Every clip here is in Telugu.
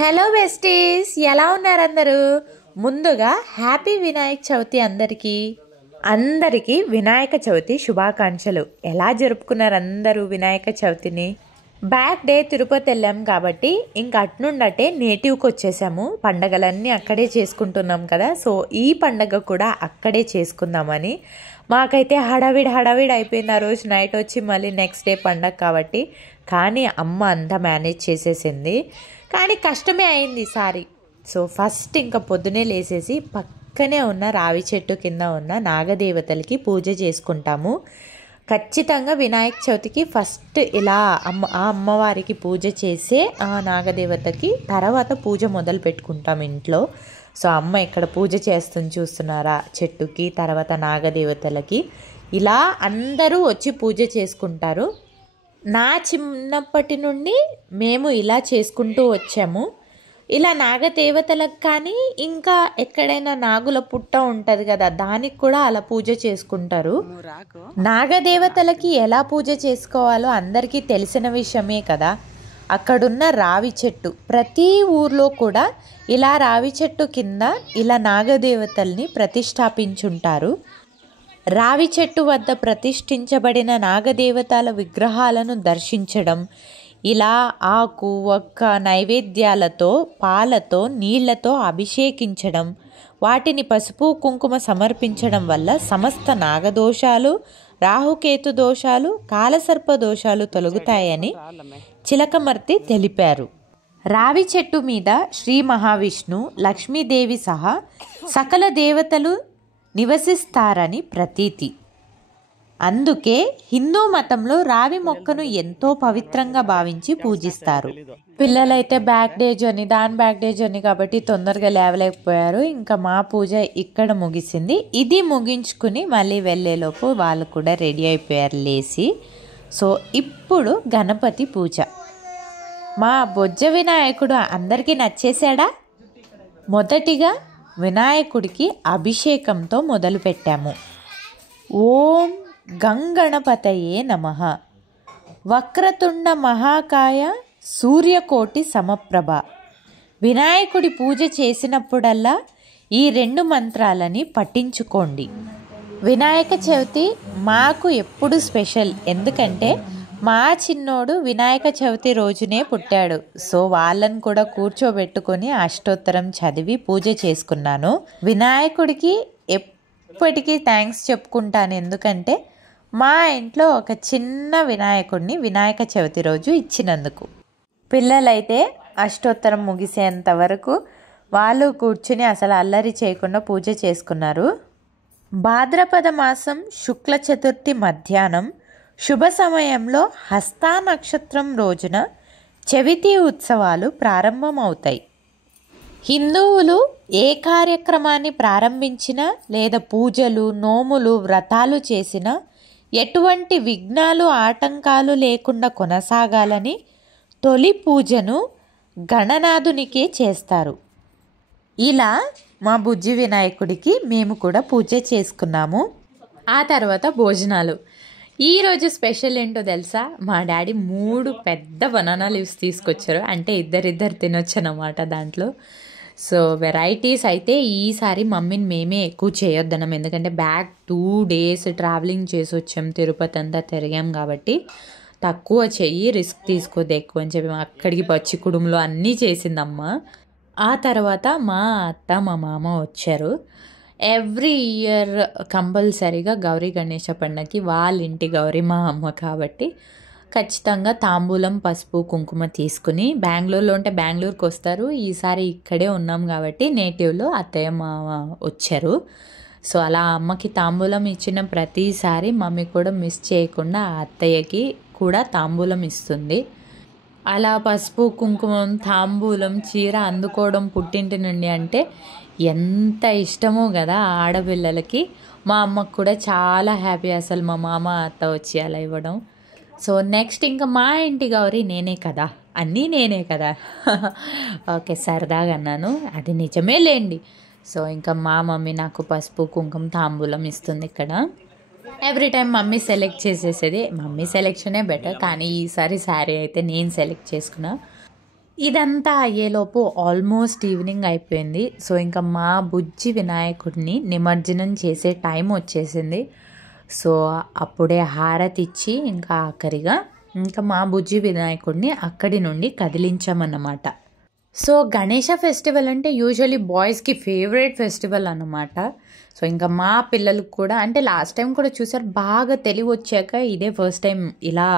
హలో బెస్టీస్, ఎలా ఉన్నారు అందరూ? ముందుగా హ్యాపీ వినాయక చవితి అందరికీ వినాయక చవితి శుభాకాంక్షలు. ఎలా జరుపుకున్నారు అందరూ వినాయక చవితిని? బ్యాక్ డే తిరుపతి వెళ్ళాం కాబట్టి ఇంకా అట్నుండటే నేటివ్కి వచ్చేసాము. పండగలన్నీ అక్కడే చేసుకుంటున్నాం కదా, సో ఈ పండగ కూడా అక్కడే చేసుకుందామని. మాకైతే హడావిడి అయిపోయింది ఆ రోజు నైట్ వచ్చి, మళ్ళీ నెక్స్ట్ డే పండగ కాబట్టి. కానీ అమ్మ అంతా మేనేజ్ చేసేసింది, కానీ కష్టమే అయింది ఈసారి. సో ఫస్ట్ ఇంకా పొద్దునే లేసేసి పక్కనే ఉన్న రావి చెట్టు కింద ఉన్న నాగదేవతలకి పూజ చేసుకుంటాము. ఖచ్చితంగా వినాయక చవితికి ఫస్ట్ ఇలా అమ్మవారికి పూజ చేసే ఆ నాగదేవతకి తర్వాత పూజ మొదలు పెట్టుకుంటాం ఇంట్లో. సో అమ్మ ఇక్కడ పూజ చేస్తుంది చూస్తున్నారా, చెట్టుకి తర్వాత నాగదేవతలకి. ఇలా అందరూ వచ్చి పూజ చేసుకుంటారు. నా చిన్నప్పటి నుండి మేము ఇలా చేసుకుంటూ వచ్చాము. ఇలా నాగదేవతలకు కానీ ఇంకా ఎక్కడైనా నాగుల పుట్ట ఉంటుంది కదా, దానికి కూడా అలా పూజ చేసుకుంటారు. నాగదేవతలకి ఎలా పూజ చేసుకోవాలో అందరికీ తెలిసిన విషయమే కదా. అక్కడున్న రావి చెట్టు, ప్రతి ఊర్లో కూడా ఇలా రావి చెట్టు కింద ఇలా నాగదేవతల్ని ప్రతిష్టాపించుంటారు. రావి చెట్టు వద్ద ప్రతిష్ఠించబడిన నాగదేవతల విగ్రహాలను దర్శించడం, ఇలా ఆకు ఒక్క నైవేద్యాలతో పాలతో నీళ్లతో అభిషేకించడం, వాటిని పసుపు కుంకుమ సమర్పించడం వల్ల సమస్త నాగదోషాలు, రాహుకేతు దోషాలు, కాలసర్ప దోషాలు తొలగుతాయని చిలకమర్తి తెలిపారు. రావి చెట్టు మీద శ్రీ మహావిష్ణు, లక్ష్మీదేవి సహా సకల దేవతలు నివసిస్తారని ప్రతీతి. అందుకే హిందూ మతంలో రావి మొక్కను ఎంతో పవిత్రంగా భావించి పూజిస్తారు. పిల్లలైతే బ్యాక్ డేజ్ అని కాబట్టి తొందరగా లేవలేకపోయారు. ఇంకా మా పూజ ఇక్కడ ముగిసింది. ఇది ముగించుకుని మళ్ళీ వెళ్ళేలోపు వాళ్ళు కూడా రెడీ అయిపోయారు లేచి. సో ఇప్పుడు గణపతి పూజ. మా బొజ్జ వినాయకుడు అందరికీ నచ్చేసాడా? మొదటిగా వినాయకుడికి అభిషేకంతో మొదలుపెట్టాము. ఓం గంగణపతయే నమః. వక్రతుండ మహాకాయ సూర్యకోటి సమప్రభ. వినాయకుడి పూజ చేసినప్పుడల్లా ఈ 2 మంత్రాలని పఠించుకోండి. వినాయక చవితి మాకు ఎప్పుడు స్పెషల్, ఎందుకంటే మా చిన్నోడు వినాయక చవితి రోజునే పుట్టాడు. సో వాళ్ళని కూడా కూర్చోబెట్టుకొని అష్టోత్తరం చదివి పూజ చేసుకున్నాను. వినాయకుడికి ఎప్పటికీ థ్యాంక్స్ చెప్పుకుంటాను, ఎందుకంటే మా ఇంట్లో ఒక చిన్న వినాయకుడిని వినాయక చవితి రోజు ఇచ్చినందుకు. పిల్లలైతే అష్టోత్తరం ముగిసేంత వరకు వాళ్ళు కూర్చుని అసలు అల్లరి చేయకుండా పూజ చేసుకున్నారు. భాద్రపద మాసం శుక్ల చతుర్థి మధ్యాహ్నం శుభ సమయంలో హస్తా నక్షత్రం రోజున చవితి ఉత్సవాలు ప్రారంభమవుతాయి. హిందువులు ఏ కార్యక్రమాన్ని ప్రారంభించినా లేదా పూజలు, నోములు, వ్రతాలు చేసినా ఎటువంటి విఘ్నాలు, ఆటంకాలు లేకుండా కొనసాగాలని తొలి పూజను గణనాథునికే చేస్తారు. ఇలా మా బుజ్జి వినాయకుడికి మేము కూడా పూజ చేసుకున్నాము. ఆ తర్వాత భోజనాలు. ఈరోజు స్పెషల్ ఏంటో తెలుసా? మా డాడీ 3 పెద్ద బనానా లీవ్స్ తీసుకొచ్చారు. అంటే ఇద్దరిద్దరు తినొచ్చు అన్నమాట దాంట్లో. సో వెరైటీస్ అయితే ఈసారి మమ్మీని మేమే ఎక్కువ చేయొద్దన్నాం, ఎందుకంటే బ్యాక్ 2 days ట్రావెలింగ్ చేసి వచ్చాం, తిరుపతి అంతా తిరిగాం కాబట్టి తక్కువ చెయ్యి, రిస్క్ తీసుకోద్ది ఎక్కువ అని చెప్పి అక్కడికి పచ్చి కుడుములు అన్నీ చేసిందమ్మ. ఆ తర్వాత మా అత్త మా మామ వచ్చారు. ఎవ్రీ ఇయర్ కంపల్సరీగా గౌరీ గణేష పండుగకి వాళ్ళ ఇంటి గౌరీ మా అమ్మ కాబట్టి ఖచ్చితంగా తాంబూలం, పసుపు, కుంకుమ తీసుకుని బెంగళూరులో ఉంటే బెంగళూరుకి వస్తారు. ఈసారి ఇక్కడే ఉన్నాం కాబట్టి నేటివ్లో అత్తయ్య మామ వచ్చారు. సో అలా అమ్మకి తాంబూలం ఇచ్చిన ప్రతిసారి మమ్మీ కూడా మిస్ చేయకుండా ఆ అత్తయ్యకి కూడా తాంబూలం ఇస్తుంది. అలా పసుపు, కుంకుమం, తాంబూలం, చీర అందుకోవడం పుట్టింటి నుండి అంటే ఎంత ఇష్టమో కదా ఆడపిల్లలకి. మా అమ్మకు కూడా చాలా హ్యాపీ అసలు మా మామ అత్త వచ్చి అలా ఇవ్వడం. సో నెక్స్ట్ ఇంకా మా ఇంటి గౌరీ నేనే కదా, అన్నీ నేనే కదా. ఓకే, సరదాగా అన్నాను, అది నిజమే లేండి. సో ఇంకా మా మమ్మీ నాకు పసుపు, కుంకుమ, తాంబూలం ఇస్తుంది ఇక్కడ. ఎవ్రీ టైం మమ్మీ సెలెక్ట్ చేసేసేది. మమ్మీ సెలెక్షనే బెటర్, కానీ ఈసారి శారీ అయితే నేను సెలెక్ట్ చేసుకున్నా. ఇదంతా అయ్యేలోపు ఆల్మోస్ట్ ఈవినింగ్ అయిపోయింది. సో ఇంకా మా బుజ్జి వినాయకుడిని నిమజ్జనం చేసే టైం వచ్చేసింది. సో అప్పుడే హారతి ఇచ్చి ఇంకా ఆఖరిగా ఇంకా మా బుజ్జి వినాయకుడిని అక్కడి నుండి కదిలించామన్నమాట. సో గణేష ఫెస్టివల్ అంటే యూజువలీ బాయ్స్కి ఫేవరెట్ ఫెస్టివల్ అన్నమాట. సో ఇంకా మా పిల్లలకు కూడా అంటే లాస్ట్ టైం కూడా చూసారు, బాగా తెలివి వచ్చాక ఇదే ఫస్ట్ టైం ఇలా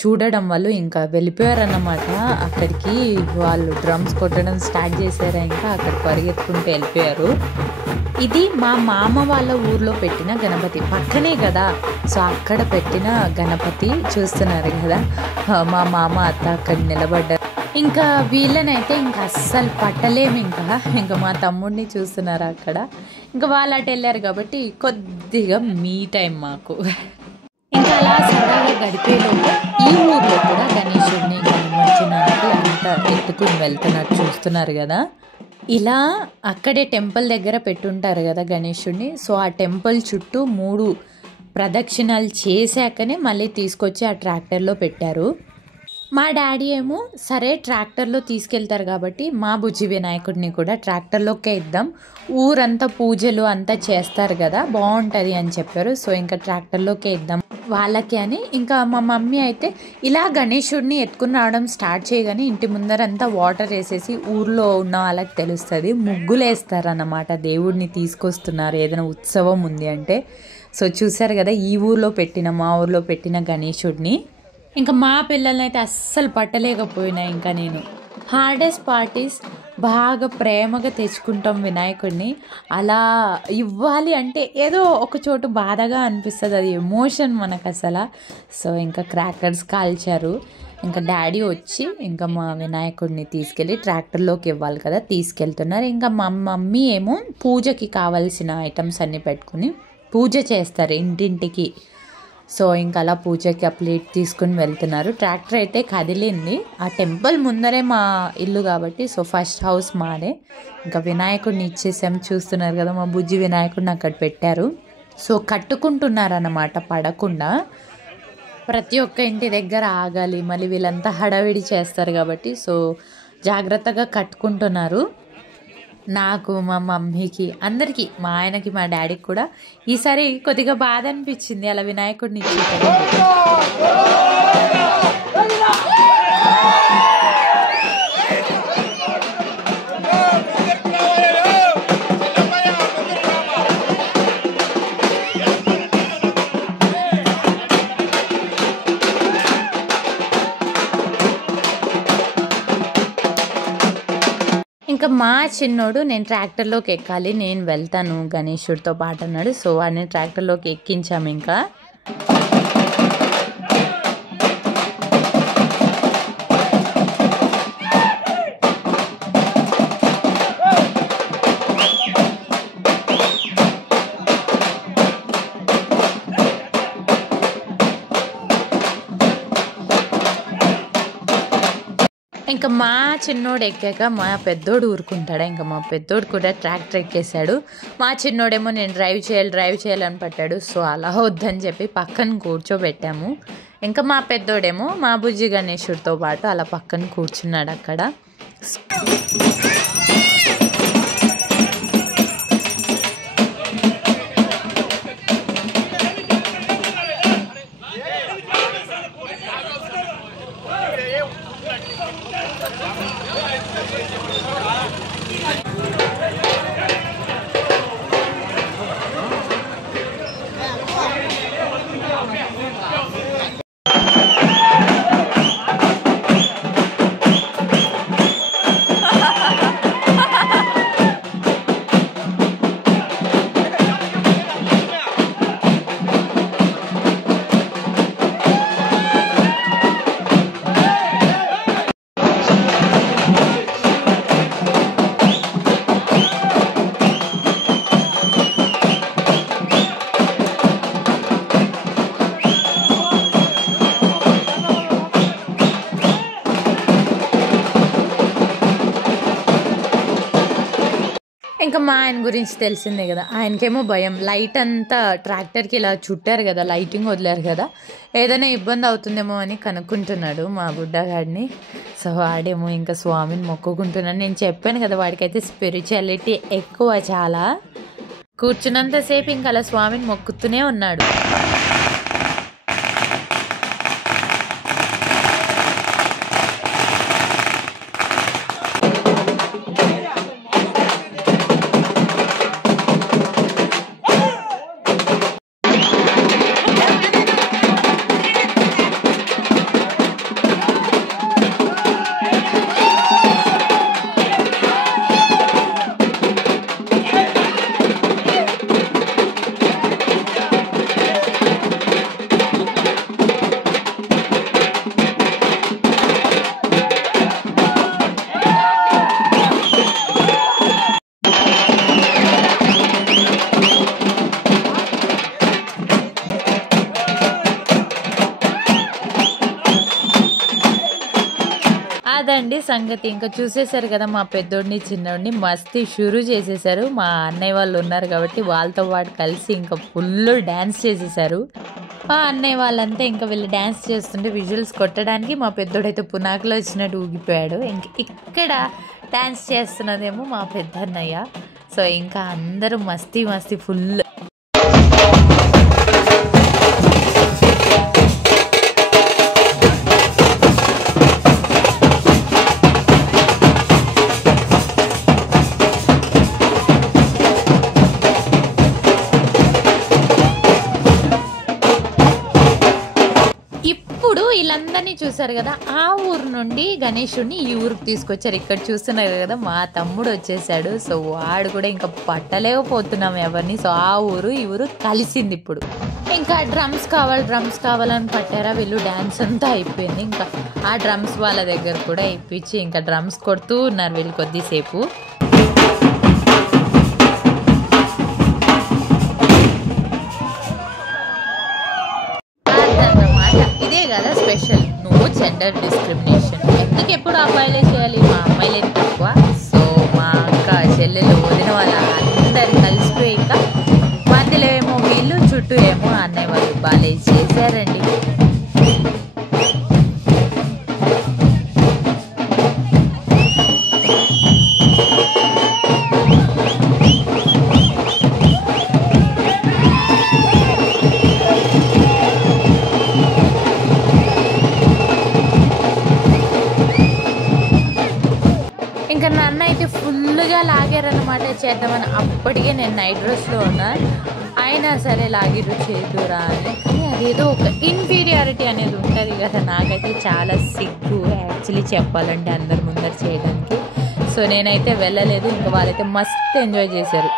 చూడడం వల్ల ఇంకా వెళ్ళిపోయారన్నమాట. అక్కడికి వాళ్ళు డ్రమ్స్ కొట్టడం స్టార్ట్ చేశారా, ఇంకా అక్కడ పరిగెత్తుకుంటూ వెళ్ళిపోయారు. ఇది మా మామ వాళ్ళ ఊర్లో పెట్టిన గణపతి, పక్కనే కదా. సో అక్కడ పెట్టిన గణపతి చూస్తున్నారు కదా, మా మామ అత్త అక్కడ నిలబడ్డారు. ఇంకా వీళ్ళనైతే ఇంకా అస్సలు పట్టలేము. ఇంకా మా తమ్ముడిని చూస్తున్నారు అక్కడ. ఇంకా వాళ్ళు అటు వెళ్ళారు కాబట్టి కొద్దిగా మీ టైం మాకు. ఇంకా అలా సరదాగా గడిపేలోపు ఈ ఊర్లో కూడా గణేశుడిని నిమజ్జనానికి అంతా ఎత్తుకుని వెళ్తున్నట్టు చూస్తున్నారు కదా. ఇలా అక్కడే టెంపుల్ దగ్గర పెట్టుంటారు కదా గణేశుడిని. సో ఆ టెంపుల్ చుట్టూ 3 ప్రదక్షిణాలు చేశాకనే మళ్ళీ తీసుకొచ్చి ఆ ట్రాక్టర్లో పెట్టారు. మా డాడీ ఏమో సరే ట్రాక్టర్లో తీసుకెళ్తారు కాబట్టి మా బుజ్జి వినాయకుడిని కూడా ట్రాక్టర్లోకే ఇద్దాం, ఊరంతా పూజలు అంతా చేస్తారు కదా బాగుంటుంది అని చెప్పారు. సో ఇంకా ట్రాక్టర్లోకే ఇద్దాం వాళ్ళకి అని. ఇంకా మా మమ్మీ అయితే ఇలా గణేశుడిని ఎత్తుకుని రావడం స్టార్ట్ చేయగానే ఇంటి ముందరంతా వాటర్ వేసేసి ఊర్లో ఉన్న వాళ్ళకి తెలుస్తుంది, ముగ్గులు వేస్తారన్నమాట. దేవుడిని తీసుకొస్తున్నారు ఏదైనా ఉత్సవం ఉంది అంటే. సో చూసారు కదా ఈ ఊర్లో పెట్టిన మా ఊర్లో పెట్టిన గణేశుడిని. ఇంకా మా పిల్లల్ని అయితే అస్సలు పట్టలేకపోయినా. ఇంకా నేను హార్డెస్ట్ పార్టీస్ బాగా ప్రేమగా తెచ్చుకుంటాం వినాయకుడిని. అలా ఇవ్వాలి అంటే ఏదో ఒక చోటు బాధగా అనిపిస్తుంది, అది ఎమోషన్ మనకు అసలు. సో ఇంకా క్రాకర్స్ కాల్చారు. ఇంకా డాడీ వచ్చి ఇంకా మా వినాయకుడిని తీసుకెళ్ళి ట్రాక్టర్లోకి ఇవ్వాలి కదా, తీసుకెళ్తున్నారు. ఇంకా మా మమ్మీ ఏమో పూజకి కావాల్సిన ఐటమ్స్ అన్నీ పెట్టుకుని పూజ చేస్తారు ఇంటింటికి. సో ఇంకా అలా పూజకి ఆ ప్లేట్ తీసుకుని వెళ్తున్నారు. ట్రాక్టర్ అయితే కదిలింది, ఆ టెంపుల్ ముందరే మా ఇల్లు కాబట్టి. సో ఫస్ట్ హౌస్ మాదే. ఇంకా వినాయకుడిని ఇచ్చేసాం, చూస్తున్నారు కదా మా బుజ్జి వినాయకుడిని అక్కడ పెట్టారు. సో కట్టుకుంటున్నారన్నమాట పడకుండా. ప్రతి ఒక్క ఇంటి దగ్గర ఆగాలి, మళ్ళీ వీళ్ళంతా హడావిడి చేస్తారు కాబట్టి సో జాగ్రత్తగా కట్టుకుంటున్నారు. నాకు మా మమ్మీకి అందరికీ, మా ఆయనకి మా డాడీకి కూడా ఈసారి కొద్దిగా బాధ అనిపించింది అలా వినాయకుడిని ఇచ్చేటప్పుడు. ఇంకా మా చిన్నోడు నేను ట్రాక్టర్లోకి ఎక్కాలి, నేను వెళ్తాను గణేశుడితో పాటు అన్నాడు. సో వాడిని ట్రాక్టర్లోకి ఎక్కించాము. ఇంకా ఇంకా మా చిన్నోడు ఎక్కాక మా పెద్దోడు ఊరుకుంటాడా. ఇంకా మా పెద్దోడు కూడా ట్రాక్టర్ ఎక్కేశాడు. మా చిన్నోడేమో నేను డ్రైవ్ చేయాలని పట్టాడు. సో అలా వద్దని చెప్పి పక్కన కూర్చోబెట్టాము. ఇంకా మా పెద్దోడేమో మా బుజ్జి గణేశుడితో పాటు అలా పక్కన కూర్చున్నాడు అక్కడ. ఇంకా మా ఆయన గురించి తెలిసిందే కదా, ఆయనకేమో భయం. లైట్ అంతా ట్రాక్టర్కి ఇలా చుట్టారు కదా, లైటింగ్ వదిలేరు కదా, ఏదైనా ఇబ్బంది అవుతుందేమో అని కనుక్కుంటున్నాడు మా బుడ్డగాడిని. సో వాడేమో ఇంకా స్వామిని మొక్కుకుంటున్నాను. నేను చెప్పాను కదా వాడికైతే స్పిరిచువాలిటీ ఎక్కువ, చాలా కూర్చున్నంతసేపు ఇంకా అలా స్వామిని మొక్కుతూనే ఉన్నాడు. అదండి సంగతి. ఇంకా చూసేశారు కదా మా పెద్దోడిని చిన్నోడిని మస్తీ షురూ చేసేసారు. మా అన్నయ్య వాళ్ళు ఉన్నారు కాబట్టి వాళ్ళతో పాటు కలిసి ఇంకా ఫుల్ డ్యాన్స్ చేసేసారు. మా అన్నయ్య వాళ్ళంతా ఇంకా వీళ్ళు డ్యాన్స్ చేస్తుంటే విజువల్స్ కొట్టడానికి మా పెద్దోడైతే పునాకులో వచ్చినట్టు ఊగిపోయాడు. ఇక్కడ డ్యాన్స్ చేస్తున్నదేమో మా పెద్దన్నయ్య. సో ఇంకా అందరూ మస్తీ ఫుల్. ఇప్పుడు వీళ్ళందరినీ చూసారు కదా, ఆ ఊరు నుండి గణేశుడిని ఈ ఊరికి తీసుకొచ్చారు. ఇక్కడ చూస్తున్నారు కదా మా తమ్ముడు వచ్చేసాడు. సో వాడు కూడా ఇంకా పట్టలేకపోతున్నాం ఎవరిని. సో ఆ ఊరు ఈ ఊరు కలిసింది. ఇప్పుడు ఇంకా డ్రమ్స్ కావాలని పట్టారా వీళ్ళు. డ్యాన్స్ అంతా అయిపోయింది. ఇంకా ఆ డ్రమ్స్ వాళ్ళ దగ్గర కూడా ఇప్పించి ఇంకా డ్రమ్స్ కొడుతూ ఉన్నారు వీళ్ళు కొద్దిసేపు. ఇదే కదా స్పెషల్, నో జెండర్ డిస్క్రిమినేషన్. ఎందుకు ఎప్పుడు అబ్బాయిలే చేయాలి, మా అమ్మాయిలే తక్కువ. సో మా అక్క చెల్లెలు వదిన వాళ్ళ అందరు కలిసిపోయి ఇంకా మధ్యలో ఏమో వీళ్ళు, చుట్టూ ఏమో అన్నయ్య వాళ్ళు బాగా చేశారండి. ఇంకా నన్ను అయితే ఫుల్గా లాగారనమాట చేద్దామని. అప్పటికే నేను నైట్ డ్రెస్లో ఉన్నా, అయినా సరే లాగిరు చేతురా అని. కానీ అదేదో ఒక ఇన్ఫీరియారిటీ అనేది ఉంటుంది కదా, నాకైతే చాలా సిగ్గు యాక్చువల్లీ చెప్పాలంటే అందరి ముందర చేయడానికి. సో నేనైతే వెళ్ళలేదు. ఇంకా వాళ్ళైతే మస్తు ఎంజాయ్ చేశారు.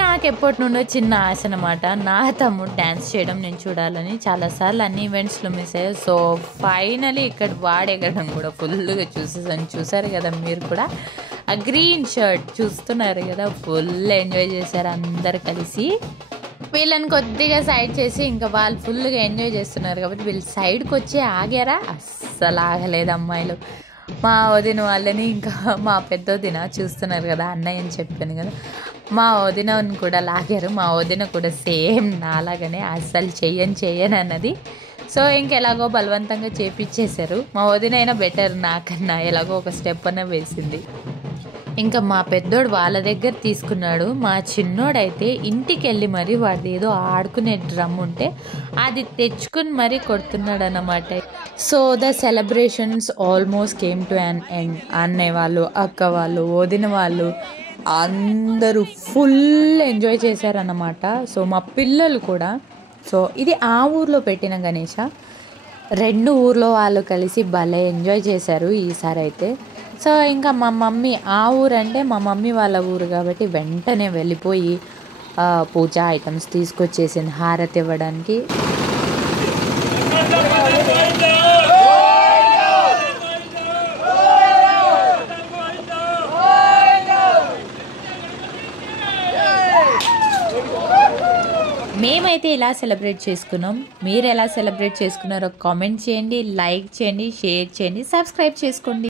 నాకు ఎప్పటి నుండో చిన్న ఆశ అనమాట, నా తమ్ముడు డ్యాన్స్ చేయడం నేను చూడాలని. చాలాసార్లు అన్ని ఈవెంట్స్లో మిస్ అయ్యాయి. సో ఫైనలీ ఇక్కడ వాడెగడం కూడా ఫుల్గా చూసేసాను. చూసారు కదా మీరు కూడా, ఆ గ్రీన్ షర్ట్ చూస్తున్నారు కదా, ఫుల్ ఎంజాయ్ చేశారు అందరు కలిసి. వీళ్ళని కొద్దిగా సైడ్ చేసి ఇంకా వాళ్ళు ఫుల్గా ఎంజాయ్ చేస్తున్నారు కాబట్టి వీళ్ళు సైడ్కి వచ్చి ఆగారా, అస్సలు ఆగలేదు అమ్మాయిలు. మా వదిన వాళ్ళని ఇంకా మా పెద్ద వదిన చూస్తున్నారు కదా, అన్నయ్య అని చెప్పాను కదా, మా వదినని కూడా లాగారు. మా వదిన కూడా సేమ్ నాలాగానే అస్సలు చెయ్యను అన్నది. సో ఇంకెలాగో బలవంతంగా చేపించేశారు. మా వదిన అయినా బెటర్ నాకన్నా, ఎలాగో ఒక స్టెప్ అన్న వేసింది. ఇంకా మా పెద్దోడు వాళ్ళ దగ్గర తీసుకున్నాడు. మా చిన్నోడైతే ఇంటికి వెళ్ళి మరి వాడిది ఏదో ఆడుకునే డ్రమ్ ఉంటే అది తెచ్చుకుని మరీ కొడుతున్నాడు అన్నమాట. So the celebrations almost came to an end. అన్నయ్య వాళ్ళు, అక్క వాళ్ళు, వదిన వాళ్ళు అందరూ ఫుల్ ఎంజాయ్ చేశారన్నమాట. సో మా పిల్లలు కూడా. సో ఇది ఆ ఊర్లో పెట్టిన గణేష. 2 ఊర్లో వాళ్ళు కలిసి భలే ఎంజాయ్ చేశారు ఈసారి అయితే. సో ఇంకా మా మమ్మీ, ఆ ఊరు అంటే మా మమ్మీ వాళ్ళ ఊరు కాబట్టి వెంటనే వెళ్ళిపోయి పూజా ఐటమ్స్ తీసుకొచ్చేసింది హారతి ఇవ్వడానికి. మేమైతే ఇలా సెలబ్రేట్ చేసుకున్నాం. మీరు ఎలా సెలబ్రేట్ చేసుకున్నారో కామెంట్ చేయండి, లైక్ చేయండి, షేర్ చేయండి, సబ్స్క్రైబ్ చేసుకోండి.